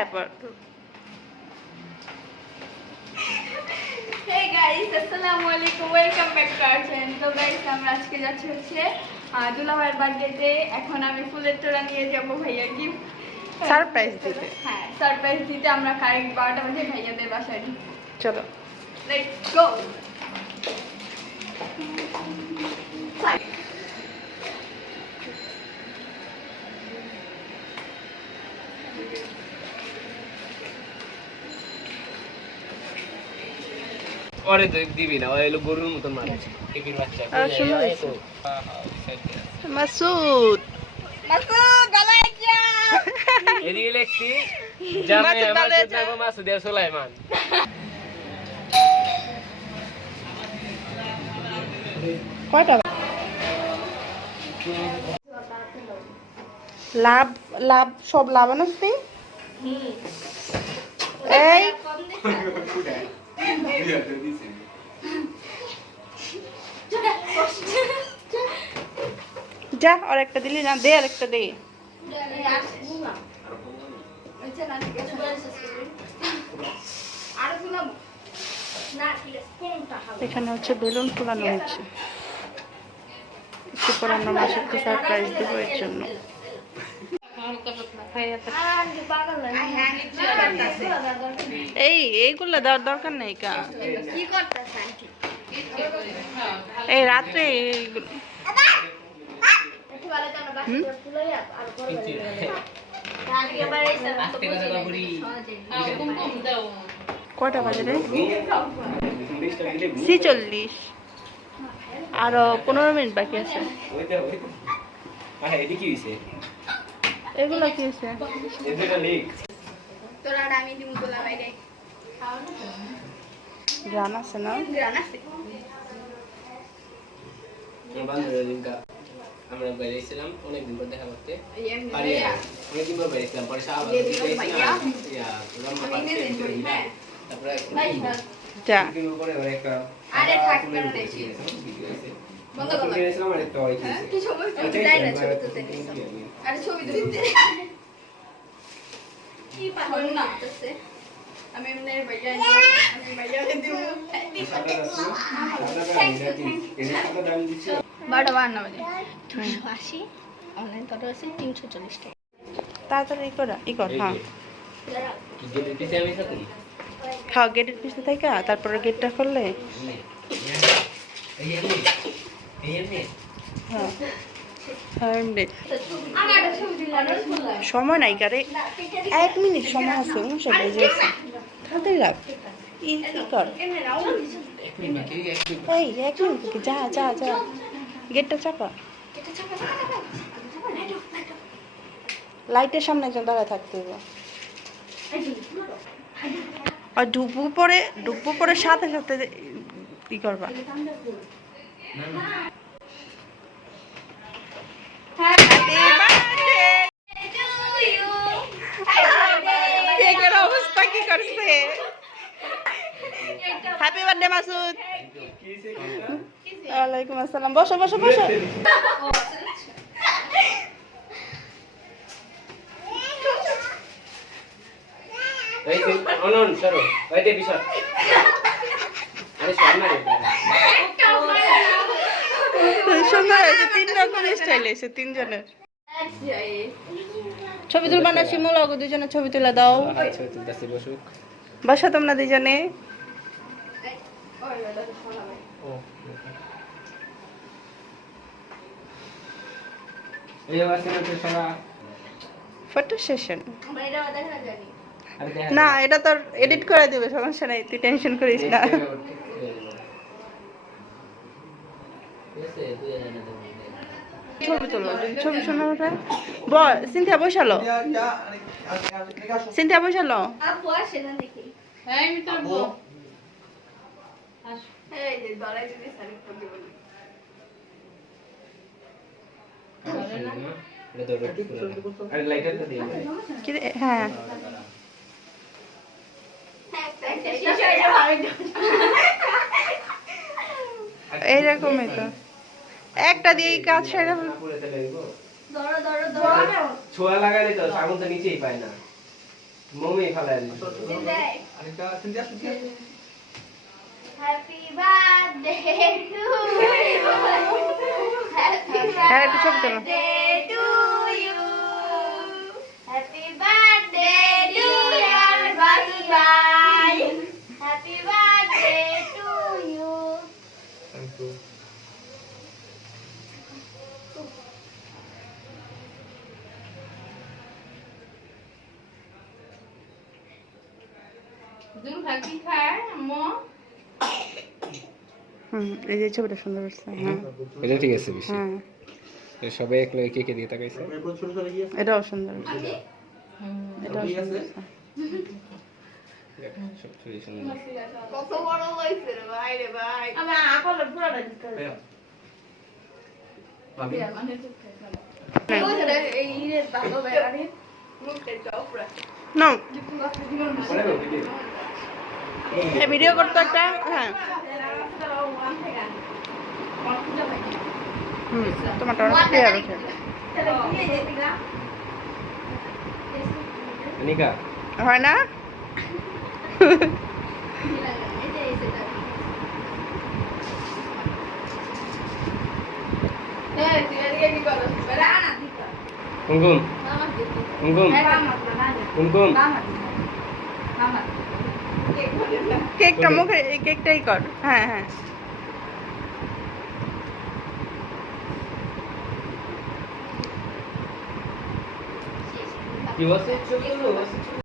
আইপর Hey guys, assalamu alaikum. Welcome back to our channel. So guys, আমরা আজকে যাচ্ছি হচ্ছে দুলাভাইয়ের বার্থডেতে। এখন আমি ফুলের তোড়া নিয়ে যাব ভাইয়া গিফট সারপ্রাইজ দিতে। হ্যাঁ, সারপ্রাইজ দিতে আমরা কারেক্ট 12টা বাজে ভাইয়াদের বাসায় ঢুকবো। চলো, লেটস গো। ওরে তো দিবি না, ওই লোক গরুর মতন মারে টিকির বাচ্চা। মাসুদ গলায় যা। এদিকে লেখছি জামে মাসুদ নাগো মাসুদ আর সুলাইমান। কয়টা লাভ লাভ সব লাভানো তুই এই যা আর একটা দিলি না, দে আর একটা দে। এখানে হচ্ছে বেলুন ফুলানো হচ্ছে, একটু পর আমরা মাসুদকে সারপ্রাইজ দেবো এর জন্য। এইগুলো দেওয়ার দরকার নেই কা, এই রাত্রে কয়টা বাজে রে? 46, আরো 15 মিনিট বাকি আছে। এগুলো কি হয়েছে? গান আছে না? আমরা বেরিয়েছিলাম অনেকদিন পর দেখা করতে, অনেকদিন পর বেরিয়েছিলাম, পরে শাহবাগ তারপরে যা তাড়াতাড়ি ই কর। হ্যাঁ হ্যাঁ, গেটের পিছনে থেকে তারপরে গেটটা খুললে সময় নাই কারে, 1 মিনিট সময় আছে। তাড়াতাড়ি রাখ, ই কর। এই 1 মিনিট, যা যা যা, গেটটা চাপা। লাইটের সামনে একজন দাঁড়ায় থাকতে হবে। আর ঢুকবো পরে সাথে সাথে ই করবা। কেকের অবস্থা কি করছে? Happy birthday Masud. ওয়ালাইকুম আসসালাম। বসো বসো বসো। সুন্দর হয়েছে, 3 রকম স্টাইল এসে 3 জনের। ছবি তুলবা না শিমুল? ওগো 2 জনের ছবি তুলে দাও। বসো তোমরা 2 জনে। ফটো সেশন না, এটা তোর এডিট করে দিবে, সমস্যা নাই, তুই টেনশন করিস না। ছবি তোলো, ছবি শোনো। সিনথিয়া বসালো, সিনথিয়া বসালো। হ্যাঁ এইরকমই তো, একটা দিয়ে কাজ সেরে ছোঁয়া লাগালে তো আগুন তো নিচেই পায় না। মমি খালেন হ্যাপি বার্থডে টু ইউ হ্যাঁ, একটু ছবি তোলো। Birthday to you happy birthday to ইয়ার বাসু ভাই হ্যাপি বার্থডে টু ইউ এই যে ছবিটা সুন্দর হচ্ছে। হ্যাঁ এটা ঠিক আছে বেশি হ্যাঁ, সবাই এক লগে কে কে দিয়ে তাকাইছে এটাও সুন্দর হচ্ছে। এটাও সুন্দর হচ্ছে। সব ছবি সুন্দর কত বড় হইছে রে ভাই রে ভাই আমি আকলের পুরোটা দিতে এই ইরে দাদু ভাই আরে মুখে চপড়া নাও, এই ভিডিও করতে একটা। হ্যাঁ তোমারটা অনেক ক্লিয়ার হচ্ছে। নিকা হয় না? কুমকুম কুমকুম কুমকুম কেকটা মুখে, এই কেকটাই কর। হ্যাঁ হ্যাঁ, কি বলছে